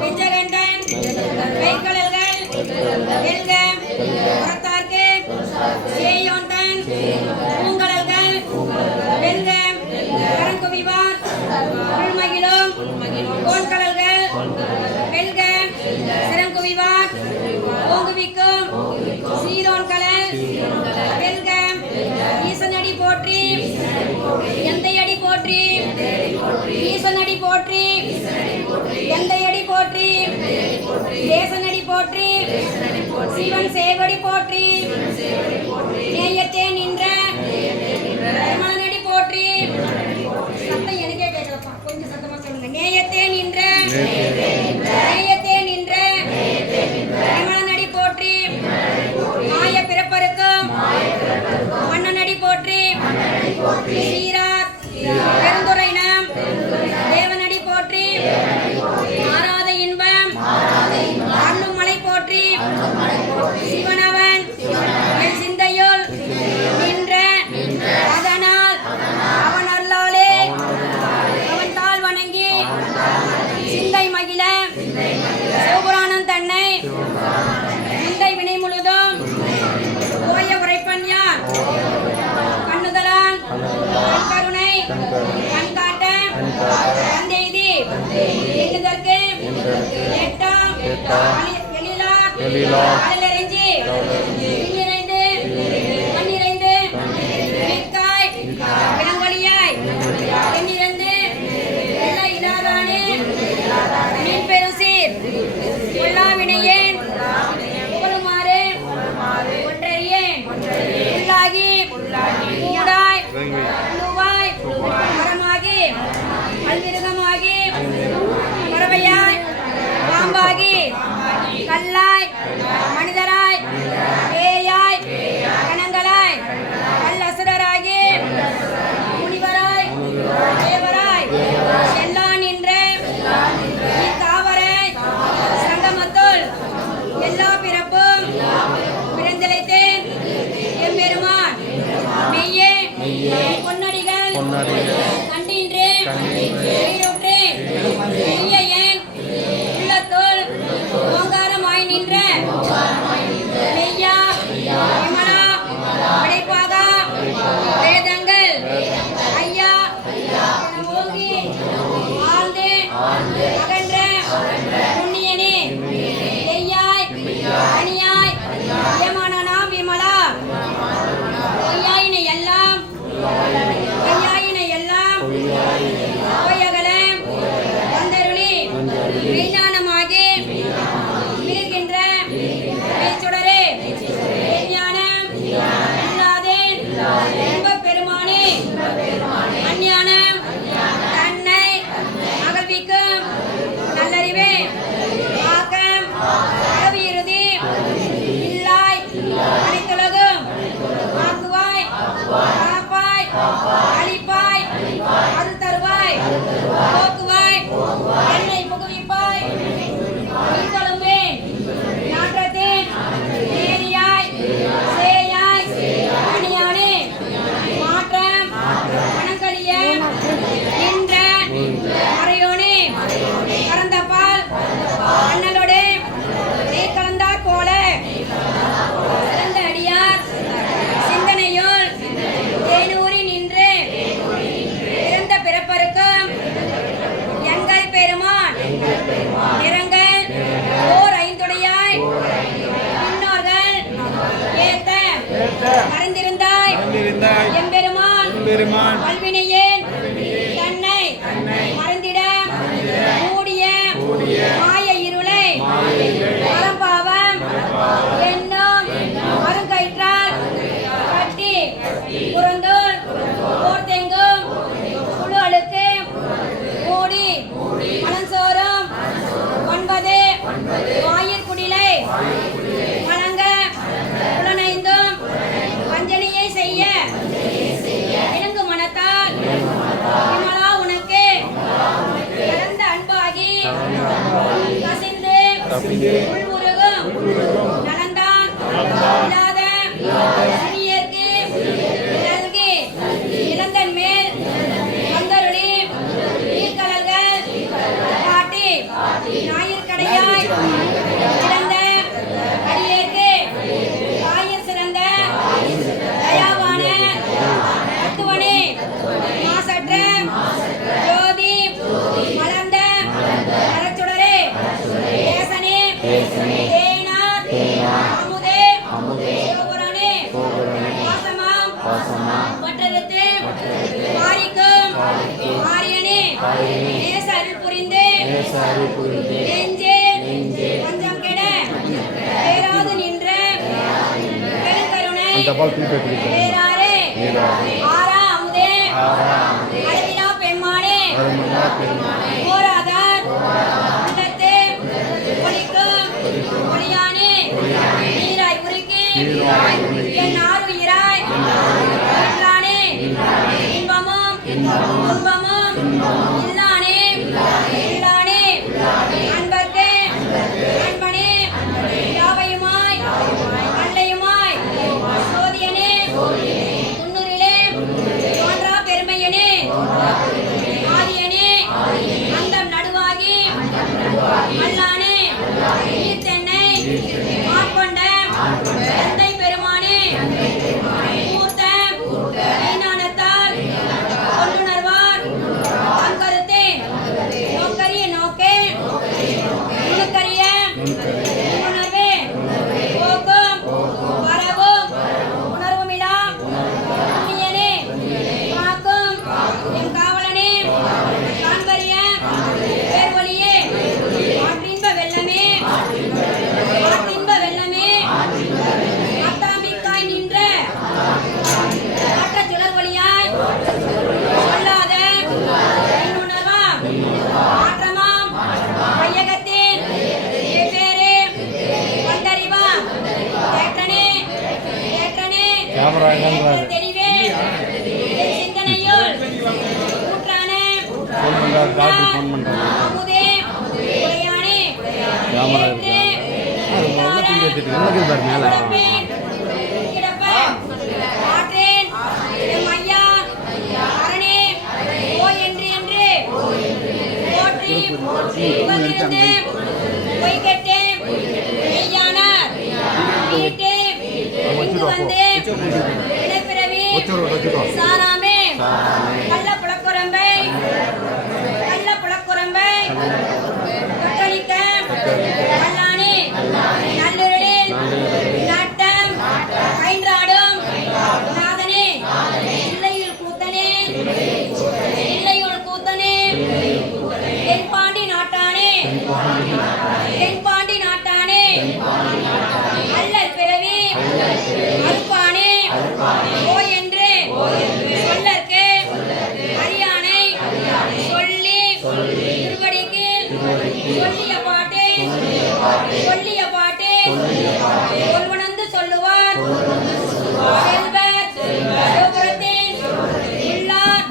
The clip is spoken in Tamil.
வெஞ்சகண்டன் கைக்கடல்கள் வெல்க புறத்தார்க்கு சேயோந்தன் பூங்கடல்கள் வெல்க கரங்குவிவார் உள்மகிழும் கோண்கடல்கள் வெல்க சிறங்குவிவார் ஓங்குவிக்கும் சீரோன்கடல் வெல்க ஈசனடி போற்றி எந்தையடி போற்றி ஈசனடி போற்றி எந்தையடி போற்றி தேசனடி போற்றி சிவன் சேவடி போற்றி நேயத்தே நின்ற மனநடி போற்றி சத்தம் எனக்கே கேட்கலப்பா கொஞ்சம் சத்தமா சொல்லுங்க நேயத்தே நின்ற நேயத்தே நின்ற மனநடி போற்றி மாய பிறப்பருக்கும் மன்னனடி போற்றி சீரார் பெருந்துரைனம் தேவனடி போற்றி மாறாத இன்பம் அருளும் மலை போற்றி சிவனவன் என் சிந்தையுள் நின்ற அதனால் அவன் அருளாலே அவன் தாள் வணங்கி சிந்தை மகிழ சிவபுராணம் தன்னை முந்தை வினை முழுதும் ஓய உரைப்பன் யார் கண்ணுதலான் கருணை கண்காட்ட கண்டெய்தி எண்ணுதற்கு எட்டாம் எழிலார் கடலெறிஞ்சி நிறைந்து கண்ணிறைந்து மிக்காய் விலங்கொழியாய் எண்ணிறந்து எல்லா இலாதானே மீன் பெரும் சீர் கொல்லா வினையேன் புகழுமாறு ஒன்றறியேன் உள்ளாகி கூடாய் உழுவாய் மரமாகி அல்விருகமாகி பறவையாய் பாம்பாகி கல்லாய் மனிதராய் பேயாய் கணங்களாய் கல்லசுரராகி முனிவராய் தேவராய் எல்லா நின்ற காவரை சங்கமத்துள் எல்லா பிறப்பும் பிறந்தளித்தேன் எம்பெருமான் மெய்யே பொன்னடிகள் கண்டின்றே உயிரோற்றேன் மெய்யன் உள்ளத்துள் ஓங்காரமாய் நின்ற மெய்யா விமலா படைப்பாகா வேதங்கள் ஐயா ஓங்கி ஆழ்ந்து அகன்ற புண்ணியனே நெய்யாய் அணியாய் யமானனா விமலா பொய்யாயினை எல்லாம் ஓயகல வந்தருளி மெய்ஞானமாகி இருக்கின்ற மெய்ச்சுடரே மெய்ஞானம் இல்லாதேன் இன்பப் பெருமானே அஞ்ஞானம் தன்னை அகழ்விக்கும் நல்லறிவே ஆக்கம் அளவு இறுதி இல்லாய் அனைத்துலகும் ஆக்குவாய் காப்பாய் அழிப்பாய் அருள் தருவாய் போக்குவாய் என்னை புகுவிப்பாய் நீத்தொழும்பேன் நாற்றத்தேன் நேரியாய் சேயாய் அணியானே மாற்றம் மனங்கழிய நின்ற மறையோனே கறந்தபால் அண்ணலோடு நீ கலந்தாற் போல சிறந்த அடியார் சிந்தனையுள் தேனூரி நின்று பிறந்த பிறப்பருக்கும் எங்கள் பெருமான் நிறங்கள் ஓர் ஐந்துடையாய் முன்னோர்கள் ஏத்த மறந்திருந்தாய் எம்பெருமான் வல்வினையேன் தன்னை மறந்திட மூடிய மாய இருளை மரபாவம் என்னும் அருங்கயிற்றால் கட்டி புறந்தோல் போர்த்தெங்கும் குழு அழுக்கு மூடி மனசோறும் 9 வாயிற்குடிலை வணங்க புலனைந்தும் வஞ்சனையை செய்ய இணங்கு மனத்தால் விமலா உனக்கு இறந்த அன்பாகி கசிந்து உள்வுருகும் நலந்தான் இல்லாத சிறியர்க்கு நல்கி இளந்தன் மேல் வந்தருளி நீர்க்கடல்கள் காட்டி ஞாயிற்கடையாய் சிறந்த அடியேற்கு தாயிற் சிறந்த தயாவான தத்துவனே மாசற்ற ஜோதி மலர்ந்த மரச்சுடரே தேசனே தேனார் அமுதே சிவபுராணே வாசமாம் பற்றறுத்து மாரிக்கும் ஆரியனே நேச அருள் புரிந்து நெஞ்சே பஞ்சம் கெட பேராது நின்ற பெருங்கருணை பேராரே ஆரா அமுதே அளவிலா பெம்மானே போராதார் உள்ளத்தே ஒளிக்கும் ஒளியானே நீராய் உருக்கி என் ஆருயிராய் நின்றானே இன்பமும் துன்பமும் இல்லானே இல்லானே அன்பர்க்கே அன்பனே யாவையுமாய் அல்லையுமாய் சோதியனே முன்னுரிலே தோன்றா பெருமையனே ஆதியனே அந்தம் நடுவாகி அல்லானே ஈர்த்தென்னை ஆட்கொண்ட தந்தை பெருமானே மூர்த்த மெய்ஞானத்தால் கொண்டுணர்வார் அங்கருத்தே நோக்கரிய நோக்கே நுணுக்கரிய உணர்வே போக்கும் வரவும் உணர்வுமிலா புண்ணியனே காக்கும் என் காவலனே காண்பரிய பேர்வழியே ஆற்றின்ப வெள்ளமே ஆற்றின்ப வெள்ளமே அத்தாம்பிக்காய் நின்ற ஆற்ற சுழல் வழியாய் சொல்லாத இன்னுணர்வா ஆற்றமாம் வையகத்தின் வெவ்வேறு வந்தறிவா ஏற்றனே தெரிவே என் சிந்தனையுள் ஊற்றான அமுதே உரையானே கிடப்ப ஆற்றேன் எம் ஐயா அரணே ஓ என்று போற்றி புகழ்ந்திருந்து பொய் கெட்டு மெய்யானார் மீட்டு இங்கு வந்து இடைப்பிறவி சாராமே கள்ள புலக்குரம்பை தொட்டளித்த கல்லானே நல்லுருளில் நாட்டம் பயின்றாடும் நாதனே இல்லையுள் கூத்தனே தென்பாண்டி நாட்டானே அல்லல் பிறவி அறுப்பானே ஓ என்று சொல்லற்கு அரியானை சொல்லி திருவடிக்கு சொல்லிய பாட்டே சொல்வனந்து சொல்லுவார் செல்வர் சிவபுரத்தின் உள்ளார்